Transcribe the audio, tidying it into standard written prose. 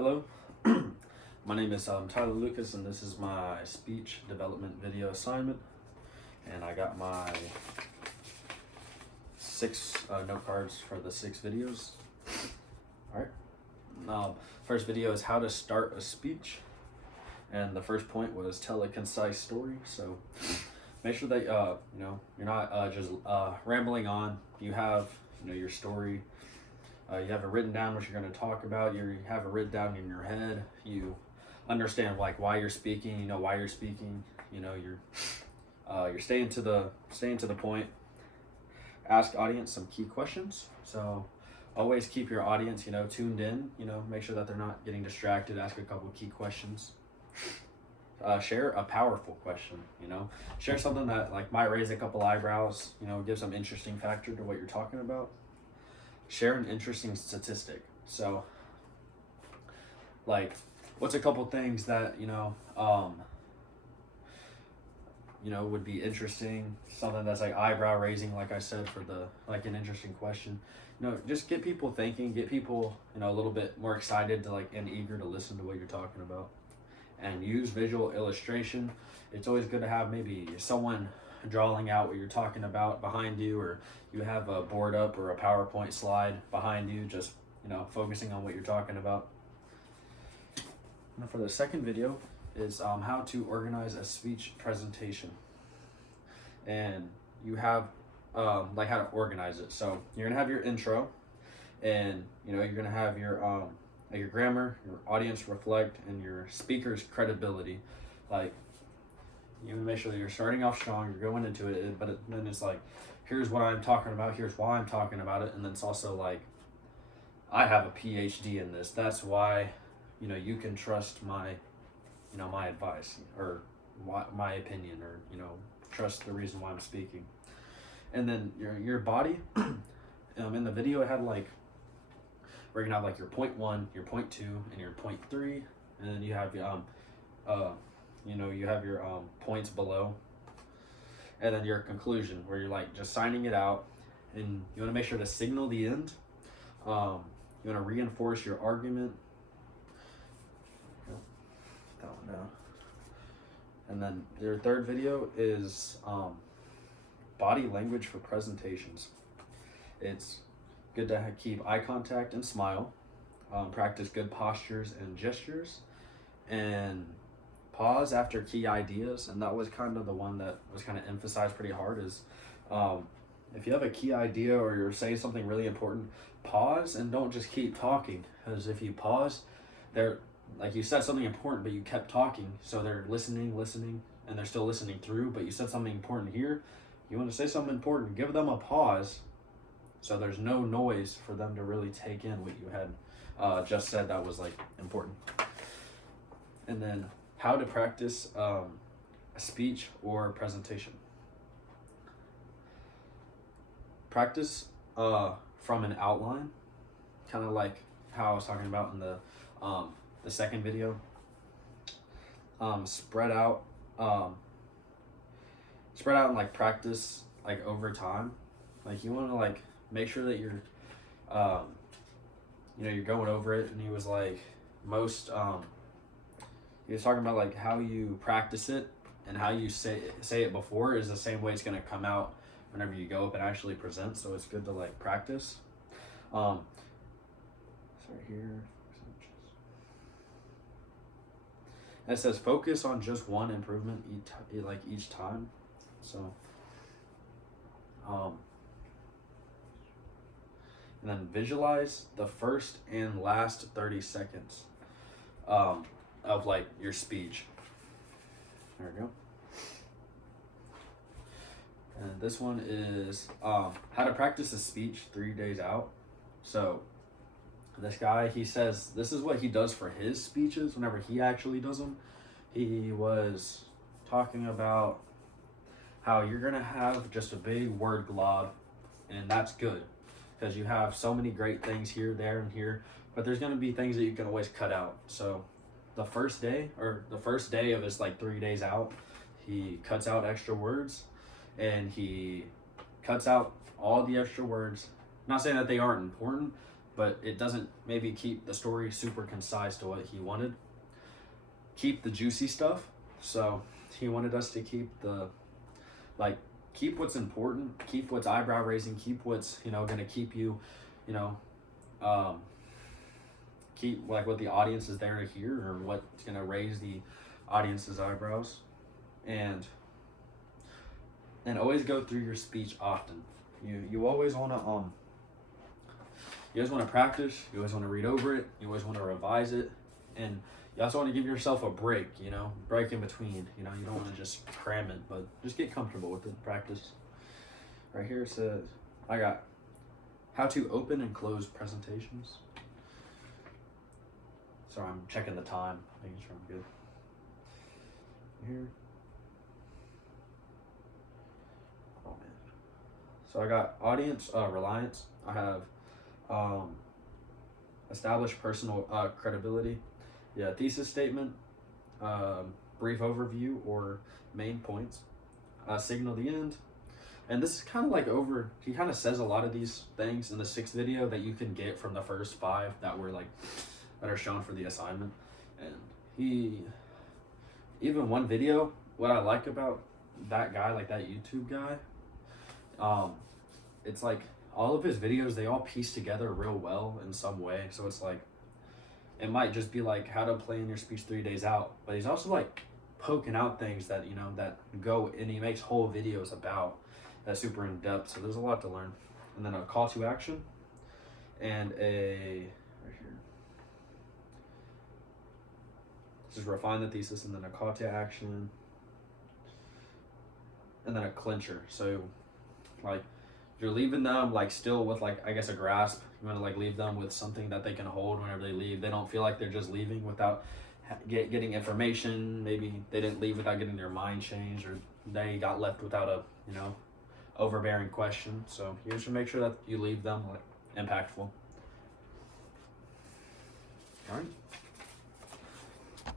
Hello, my name is Tyler Lucas, and this is my speech development video assignment. And I got my six note cards for the 6 videos. All right. First video is how to start a speech, and the first point was tell a concise story. So make sure that you're not just rambling on. You have your story. You have it written down what you're going to talk about. You have it written down in your head. You understand why you're speaking. You know why you're speaking. You're staying to the point. Ask audience some key questions. So always keep your audience tuned in. Make sure that they're not getting distracted. Ask a couple key questions. Share a powerful question. Share something that might raise a couple eyebrows. Give some interesting factor to what you're talking about. Share an interesting statistic. So, what's a couple things that would be interesting? Something that's eyebrow raising, like I said, for an interesting question. Just get people thinking. Get people a little bit more excited and eager to listen to what you're talking about. And use visual illustration. It's always good to have maybe someone drawing out what you're talking about behind you, or you have a board up or a PowerPoint slide behind you, just focusing on what you're talking about. And for the second video is how to organize a speech presentation, and you have how to organize it. So you're gonna have your intro, and you're gonna have your grammar, your audience reflect, and your speaker's credibility. You make sure that you're starting off strong, you're going into it, but then it's here's what I'm talking about, here's why I'm talking about it, and then it's also I have a PhD in this. That's why, you can trust my, my advice or my opinion, or trust the reason why I'm speaking. And then your body, in the video it had we're gonna have your point 1, your point 2, and your point 3, and then you have you have your points below, and then your conclusion where you're just signing it out, and you want to make sure to signal the end. You want to reinforce your argument. Put that one down. And then your third video is body language for presentations. It's good to keep eye contact and smile. Practice good postures and gestures, and pause after key ideas. And that was kind of the one that was kind of emphasized pretty hard is if you have a key idea or you're saying something really important, pause and don't just keep talking. Because if you pause, you said something important but you kept talking, so they're listening, and they're still listening through, but you said something important here. You want to say something important, give them a pause so there's no noise for them to really take in what you had just said that was important. And then how to practice a speech or presentation. Practice from an outline, kind of like how I was talking about in the second video. Spread out and practice over time. You want to make sure that you're you're going over it. And he was he was talking about how you practice it and how you say it before is the same way it's going to come out whenever you go up and actually present. So it's good to practice. Sorry, here. And it says focus on just one improvement each time. So and then visualize the first and last 30 seconds of your speech. There we go. And this one is how to practice a speech 3 days out. So this guy, he says this is what he does for his speeches whenever he actually does them. He was talking about how you're gonna have just a big word glob, and that's good because you have so many great things here, there, and here, but there's gonna be things that you can always cut out. So the first day of his 3 days out, he cuts out extra words, and he cuts out all the extra words. Not saying that they aren't important, but it doesn't maybe keep the story super concise to what he wanted. Keep the juicy stuff. So he wanted us to keep keep what's important, keep what's eyebrow raising, keep what's, gonna keep you, you know, keep like what the audience is there to hear, or what's gonna raise the audience's eyebrows. And always go through your speech often. You always want to you always want to practice, you always want to read over it, you always want to revise it, and you also want to give yourself a break, break in between. You don't want to just cram it, but just get comfortable with it, practice. Right here it says, I got how to open and close presentations. So I'm checking the time, making sure I'm good. Here. Oh man. So I got audience reliance. I have establish personal credibility. Yeah, thesis statement, brief overview or main points, signal the end. And this is kind of like he kind of says a lot of these things in the 6th video that you can get from the first 5 that are shown for the assignment. And even one video, what I like about that guy, like that YouTube guy, it's like all of his videos, they all piece together real well in some way. So it's like, it might just be like how to plan your speech 3 days out, but he's also like poking out things that, that go, and he makes whole videos about that, super in depth. So there's a lot to learn. And then a call to action and right here. This is refine the thesis, and then a call to action, and then a clincher. So like you're leaving them still with I guess a grasp. You want to leave them with something that they can hold whenever they leave. They don't feel like they're just leaving without getting information. Maybe they didn't leave without getting their mind changed, or they got left without a overbearing question. So you should make sure that you leave them impactful. All right.